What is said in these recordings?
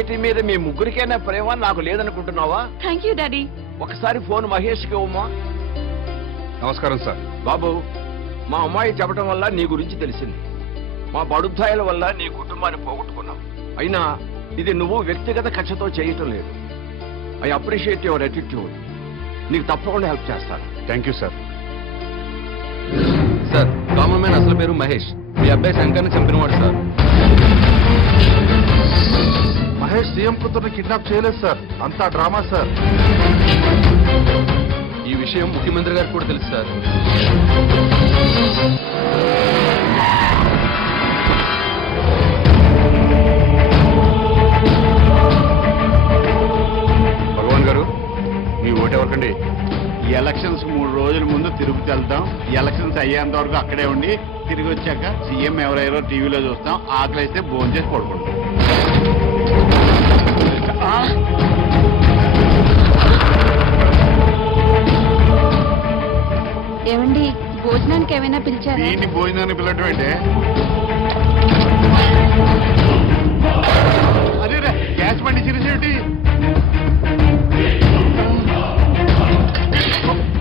Society మీద మీ ముగ్గురికైనా ప్రేమ నాకు లేదనుకుంటున్నావా? Thank you daddy. ఒకసారి ఫోన్ మహేష్కి ఇవ్వమ్మా. నమస్కారం సార్. బాబు, మా అమ్మాయి చెప్పడం వల్ల నీ గురించి తెలిసింది. మా బడుద్దాయిల వల్ల నీ కుటుంబాన్ని పోగొట్టుకున్నావు. అయినా ఇది నువ్వు వ్యక్తిగత కక్షతో చేయటం లేదు. I appreciate your attitude. నీకు తప్పకుండా హెల్ప్ చేస్తాను. Thank you sir. Sir, common man అసలు పేరు మహేష్. మీ అబ్బాయి శంకర్ని చంపినవాడు సార్. మహేష్ సీఎం కూతుర్ని కిడ్నాప్ చేయలేదు సార్, అంతా డ్రామా సార్. ఈ విషయం ముఖ్యమంత్రి గారికి కూడా తెలుసు సార్. భగవాన్ గారు, మీ ఓటు ఎవరికండి? ఈ ఎలక్షన్స్ 3 రోజుల ముందు తిరుపతి వెళ్తాం. ఈ ఎలక్షన్స్ అయ్యేంత వరకు అక్కడే ఉండి తిరిగి వచ్చాక సీఎం ఎవరెవరో టీవీలో చూస్తాం. ఆకలి అయితే భోజనం చేసి పడుకుంటాం. ఏమండి, భోజనానికి ఏమైనా పిలిచారా? దీన్ని భోజనాన్ని పిల్లటం అంటే అదే గ్యాస్ బండి చిరిసేటి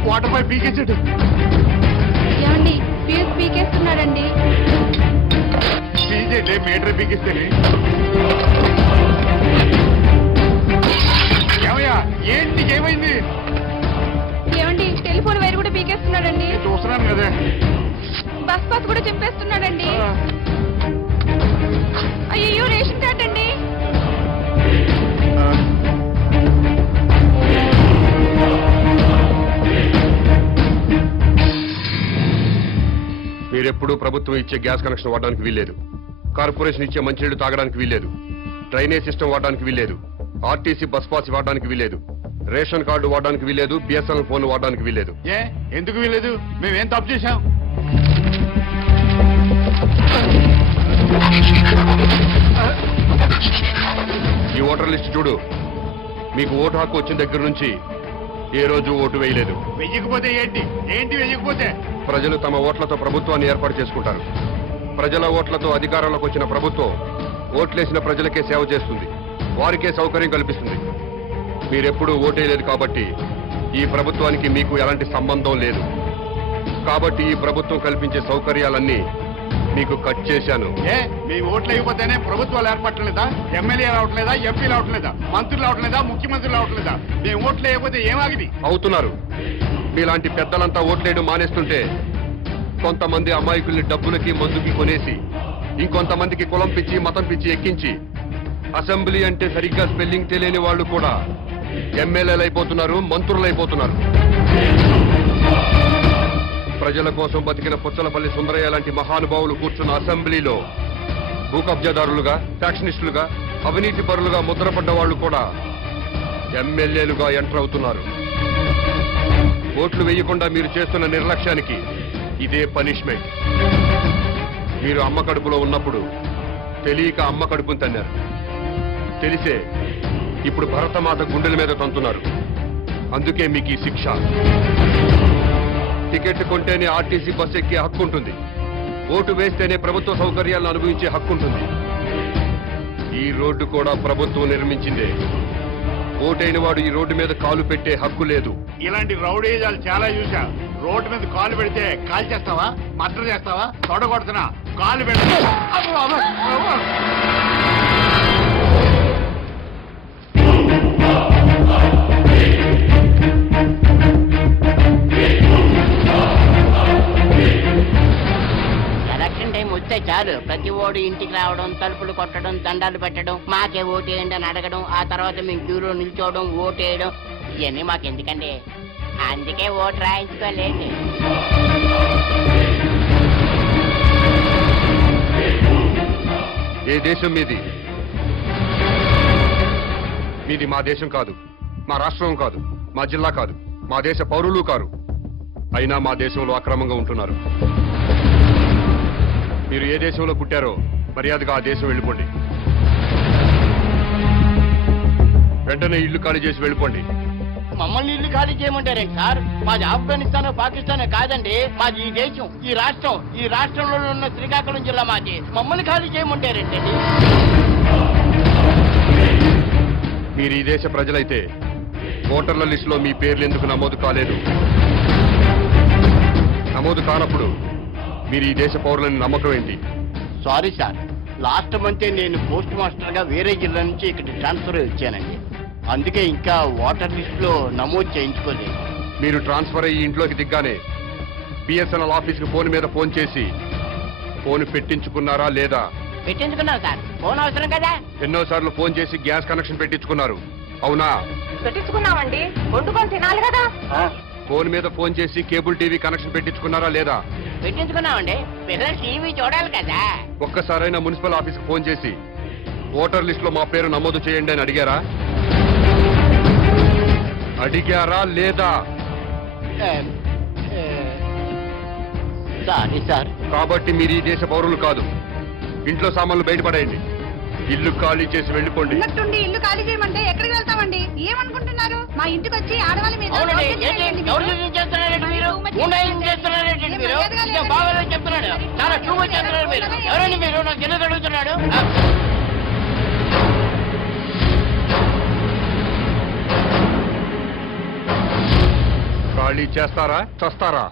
వాటర్ పైప్ పీకేసాడు. ఏమండి, ఫ్యూజ్ పీకేస్తున్నాడండి. పీకేటే మీటర్ పీకిస్తేనే. ఏమయ్యా, ఏంటి ఏమైంది? ఏమండి, టెలిఫోన్ వైర్ కూడా పీకేస్తున్నాడండి. చూస్తున్నాను కదా. బస్ పాస్ కూడా చింపేస్తున్నాడండి. అయ్యో, రేషన్ కార్డ్ అండి. మీరెప్పుడు ప్రభుత్వం ఇచ్చే గ్యాస్ కనెక్షన్ వాడడానికి వీల్లేదు. కార్పొరేషన్ ఇచ్చే మంచినీళ్లు తాగడానికి వీల్లేదు. డ్రైనేజ్ సిస్టమ్ వాడడానికి వీల్లేదు. ఆర్టీసీ బస్ పాస్ వాడడానికి వీల్లేదు. రేషన్ కార్డు వాడడానికి వీల్లేదు. బిఎస్ఎన్ఎల్ ఫోన్ వాడడానికి వీల్లేదు. ఎందుకు వీల్లేదు? మేమేం తప్పు చేశాం? ఈ ఓటర్ లిస్ట్ చూడు. మీకు ఓటు హక్కు వచ్చిన దగ్గర నుంచి ఏ రోజు ఓటు వేయలేదు. వెయ్యకపోతే ఏంటి? వెయ్యకపోతే ప్రజలు తమ ఓట్లతో ప్రభుత్వాన్ని ఏర్పాటు చేసుకుంటారు. ప్రజల ఓట్లతో అధికారంలోకి వచ్చిన ప్రభుత్వం ఓట్లేసిన ప్రజలకే సేవ చేస్తుంది, వారికే సౌకర్యం కల్పిస్తుంది. మీరెప్పుడూ ఓటేయలేదు కాబట్టి ఈ ప్రభుత్వానికి మీకు ఎలాంటి సంబంధం లేదు. కాబట్టి ఈ ప్రభుత్వం కల్పించే సౌకర్యాలన్నీ మీకు కట్ చేశాను. మీ ఓట్లు అయిపోతేనే ప్రభుత్వాలు ఏర్పడలేదా? ఎమ్మెల్యే రావట్లేదా? ఎంపీ రావట్లేదా? మంత్రులు రావట్లేదా? ముఖ్యమంత్రులు రావట్లేదా? మేము ఓట్లు వేయకపోతే ఏమాగిది? అవుతున్నారు. మీలాంటి పెద్దలంతా ఓట్లేయడం మానేస్తుంటే కొంతమంది అమాయకుల్ని డబ్బులకి మందుకి కొనేసి ఇంకొంతమందికి కులం పిచ్చి మతం పిచ్చి ఎక్కించి అసెంబ్లీ అంటే సరిగ్గా స్పెల్లింగ్ తెలియని వాళ్ళు కూడా ఎమ్మెల్యేలు అయిపోతున్నారు, మంత్రులు అయిపోతున్నారు. ప్రజల కోసం బతికిన పుచ్చలపల్లి సుందరయ్య లాంటి మహానుభావులు కూర్చున్న అసెంబ్లీలో భూ కబ్జాదారులుగా, ఫ్యాక్షనిస్టులుగా, అవినీతి పరులుగా ముద్రపడ్డ వాళ్ళు కూడా ఎమ్మెల్యేలుగా ఎంటర్ అవుతున్నారు. ఓట్లు వేయకుండా మీరు చేస్తున్న నిర్లక్ష్యానికి ఇదే పనిష్మెంట్. మీరు అమ్మ కడుపులో ఉన్నప్పుడు తెలియక అమ్మ కడుపును తన్నారు. తెలిసే ఇప్పుడు భరతమాత గుండెల మీద తంతున్నారు. అందుకే మీకు ఈ శిక్ష. టికెట్ కొంటేనే ఆర్టీసీ బస్ ఎక్కే హక్కు ఉంటుంది. ఓటు వేస్తేనే ప్రభుత్వ సౌకర్యాలను అనుభవించే హక్కు ఉంటుంది. ఈ రోడ్డు కూడా ప్రభుత్వం నిర్మించిందే. ఓటైన వాడు ఈ రోడ్డు మీద కాలు పెట్టే హక్కు లేదు. ఇలాంటి రౌడీజాలు చాలా చూసా. రోడ్డు మీద కాలు పెడితే కాలు చేస్తావా? మర్డర్ చేస్తావా? తొడగొడుతున్నా కాలు పెడతా. ఎలక్షన్ టైం వస్తే చాలు ప్రతి ఓడు ఇంటికి రావడం, తలుపులు కొట్టడం, దండాలు పెట్టడం, మాకే ఓటేయండి అని అడగడం, ఆ తర్వాత మేము క్యూలో నిల్చోవడం, ఓటేయడం, ఇవన్నీ మాకెందుకండి? అందుకే ఓటు రాయించుకోలేదు. ఏ దేశం మీది? మీది మా దేశం కాదు, మా రాష్ట్రం కాదు, మా జిల్లా కాదు, మా దేశ పౌరులు కారు. అయినా మా దేశంలో అక్రమంగా ఉంటున్నారు. మీరు ఏ దేశంలో పుట్టారో మర్యాదగా ఆ దేశం వెళ్ళిపోండి. వెంటనే ఇల్లు ఖాళీ చేసి వెళ్ళిపోండి. మమ్మల్ని ఇల్లు ఖాళీ చేయమంటారేంటి సార్? మాది ఆఫ్ఘనిస్తాన్, పాకిస్తాన్ కాదండి. మాది ఈ దేశం, ఈ రాష్ట్రం. ఈ రాష్ట్రంలో ఉన్న శ్రీకాకుళం జిల్లా మాది. మమ్మల్ని ఖాళీ చేయమంటారేంటండి? మీరు ఈ దేశ ప్రజలైతే ఓటర్ల లిస్టులో మీ పేర్లు ఎందుకు నమోదు కాలేదు? నమోదు కానప్పుడు మీరు ఈ దేశ పౌరులని నమ్మకం ఏంటి? సారీ సార్, లాస్ట్ మంతే నేను పోస్ట్ మాస్టర్ గా వేరే జిల్లా నుంచి ఇక్కడ ట్రాన్స్ఫర్ వచ్చానండి. అందుకే ఇంకా ఓటర్ లిస్ట్ లో నమోదు చేయించుకోలేదు. మీరు ట్రాన్స్ఫర్ అయ్యి ఇంట్లోకి దిగ్గానే బిఎస్ఎన్ఎల్ ఆఫీస్కి ఫోన్ మీద ఫోన్ చేసి ఫోన్ పెట్టించుకున్నారా లేదా? పెట్టించుకున్నాను సార్, ఫోన్ అవసరం కదా. ఎన్నోసార్లు ఫోన్ చేసి గ్యాస్ కనెక్షన్ పెట్టించుకున్నారు, అవునా? పెట్టించుకున్నామండి, వండుకొని తినాలి కదా. ఫోన్ మీద ఫోన్ చేసి కేబుల్ టీవీ కనెక్షన్ పెట్టించుకున్నారా లేదా? పెట్టించుకున్నామండి, పిల్లలు టీవీ చూడాలి కదా. ఒక్కసారైనా మున్సిపల్ ఆఫీస్కి ఫోన్ చేసి ఓటర్ లిస్ట్ లో మా పేరు నమోదు చేయండి అని అడిగారా? అడిగారా లేదా? Sorry sir. కాబట్టి మీరు ఈ దేశ పౌరులు కాదు. ఇంట్లో సామాన్లు బయటపడేయండి, ఇల్లు ఖాళీ చేసి వెళ్ళిపోండి. ఉన్నట్టుండి ఇల్లు ఖాళీ చేయమంటే ఎక్కడికి వెళ్తామండి? ఏమనుకుంటున్నారు? మా ఇంటికి వచ్చి ఆడవాళ్ళ మీద అవునండి, దౌర్జన్యం ఏంటి? చేయండి ఎవరు మీరు? చేస్తున్నారండి మీరు? ఉండాలని చేస్తున్నారండి మీరు? ఇంకా బాగాలని చెప్తున్నాడు. చాలా టూ మచ్ చేస్తున్నారు మీరు. ఎవరండి మీరు? నాకు తెలియదు అడుగుతున్నాడు. ఖాళీ చేస్తారా చస్తారా?